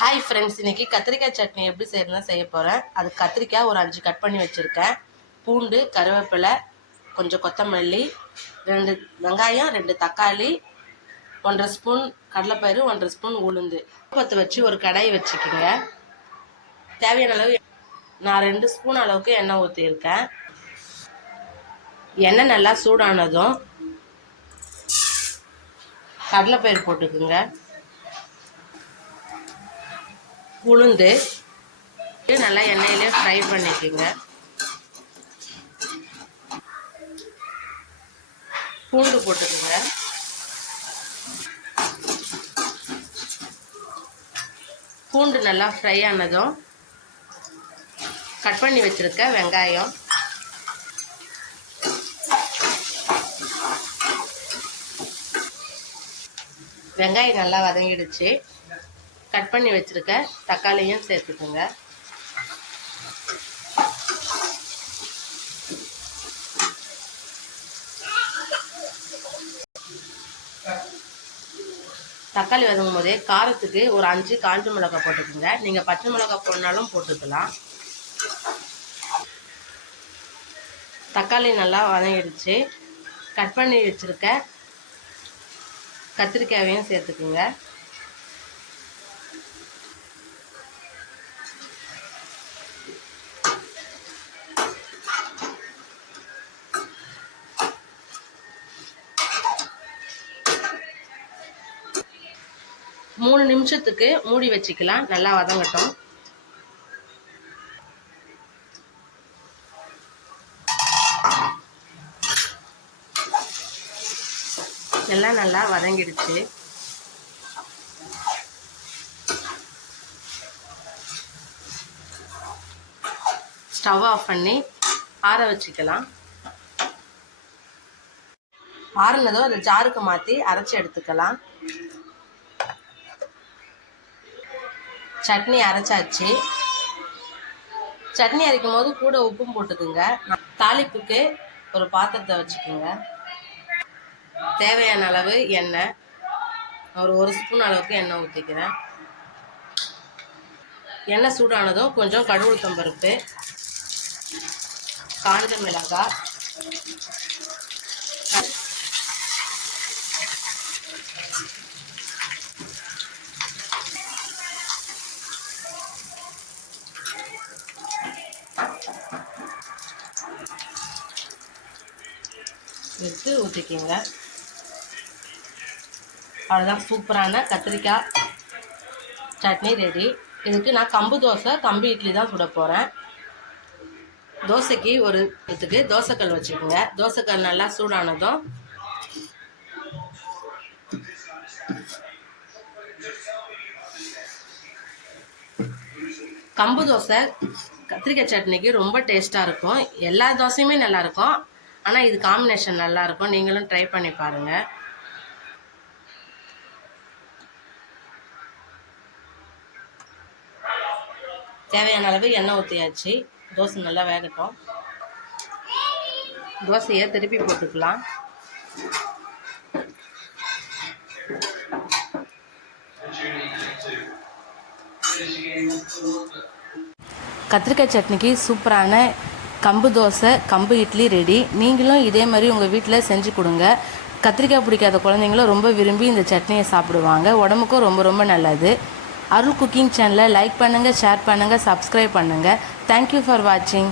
Hi friends இன்னைக்கு கத்திரிக்காய் சட்னி எப்படி செய்யறதுன்னு செய்ய போகிறேன் அது கத்திரிக்காய் ஒரு அஞ்சு கட் பண்ணி வச்சுருக்கேன். பூண்டு கருவேப்பிலை கொஞ்சம் கொத்தமல்லி ரெண்டு வெங்காயம் ரெண்டு தக்காளி ஒன்றரை ஸ்பூன் கடலைப்பயிறு ஒன்றரை ஸ்பூன் உளுந்து. பற்ற வச்சு ஒரு கடாய் வச்சுக்கோங்க. தேவையான அளவு நான் ரெண்டு ஸ்பூன் அளவுக்கு எண்ணெய் ஊற்றியிருக்கேன் எண்ணெய் நல்லா சூடானதும் கடலைப்பயிறு போட்டுக்குங்க. உளுந்து நல்லா எண்ணெயிலே ஃப்ரை பண்ணிக்கோங்க பூண்டு போட்டுக்கோங்க பூண்டு நல்லா ஃப்ரை ஆனதும் கட் பண்ணி வச்சுருக்க வெங்காயம். வெங்காயம் நல்லா வதங்கிடுச்சு. கட் பண்ணி வச்சுருக்க தக்காளியும் சேர்த்துக்குங்க. தக்காளி வதங்கும் போதே காரத்துக்கு ஒரு அஞ்சு காஞ்ச மிளகாய் போட்டுக்கோங்க. நீங்கள் பச்சை மிளகாய் போடனாலும் போட்டுக்கலாம். தக்காளி நல்லா வதங்கிடுச்சு. கட் பண்ணி வச்சுருக்க கத்திரிக்காயையும் சேர்த்துக்குங்க. மூணு நிமிஷத்துக்கு மூடி வச்சுக்கலாம். நல்லா வதங்கட்டும். எல்லாம் நல்லா வதங்கிடுச்சு. ஸ்டவ் ஆஃப் பண்ணி ஆற வச்சுக்கலாம். ஆறுனதும் அதை ஜாருக்கு மாற்றி அரைச்சி எடுத்துக்கலாம். சட்னி அரைச்சாச்சு. சட்னி அரைக்கும் போது கூட உப்பும் போட்டுக்குங்க. தாளிப்புக்கு ஒரு பாத்திரத்தை வச்சுக்கோங்க. தேவையான அளவு எண்ணெய் ஒரு ஒரு ஸ்பூன் அளவுக்கு எண்ணெய் ஊற்றிக்கிறேன் எண்ணெய் சூடானதும் கொஞ்சம் கடுகுளுத்தம் பருப்பு காஞ்ச மிளகாய் எடுத்து ஊற்றிக்கிங்க அவ்வளோதான் சூப்பரான கத்திரிக்காய் சட்னி ரெடி இதுக்கு நான் கம்பு தோசை கம்பு இட்லி தான் சுட போகிறேன் தோசைக்கு ஒரு இதுக்கு தோசைக்கல் வச்சுக்கோங்க. தோசைக்கல் நல்லா சூடானதும் கம்பு தோசை கத்திரிக்காய் சட்னிக்கு ரொம்ப டேஸ்ட்டாக இருக்கும். எல்லா தோசையுமே நல்லாயிருக்கும் ஆனால் இது காம்பினேஷன் நல்லாயிருக்கும் நீங்களும் ட்ரை பண்ணி பாருங்கள் தேவையான அளவு எண்ணெய் ஊற்றியாச்சு தோசை நல்லா வேகட்டும். தோசையை திருப்பி போட்டுக்கலாம். கத்திரிக்காய் சட்னிக்கு சூப்பரான கம்பு தோசை கம்பு இட்லி ரெடி நீங்களும் இதே மாதிரி உங்கள் வீட்டில் செஞ்சு கொடுங்க. கத்திரிக்காய் பிடிக்காத குழந்தைங்களும் ரொம்ப விரும்பி இந்த சட்னியை சாப்பிடுவாங்க. உடம்புக்கும் ரொம்ப ரொம்ப நல்லது. அருள் குக்கிங் சேனலை லைக் பண்ணுங்கள் ஷேர் பண்ணுங்கள் சப்ஸ்கிரைப் பண்ணுங்கள் தேங்க்யூ ஃபார் வாட்சிங்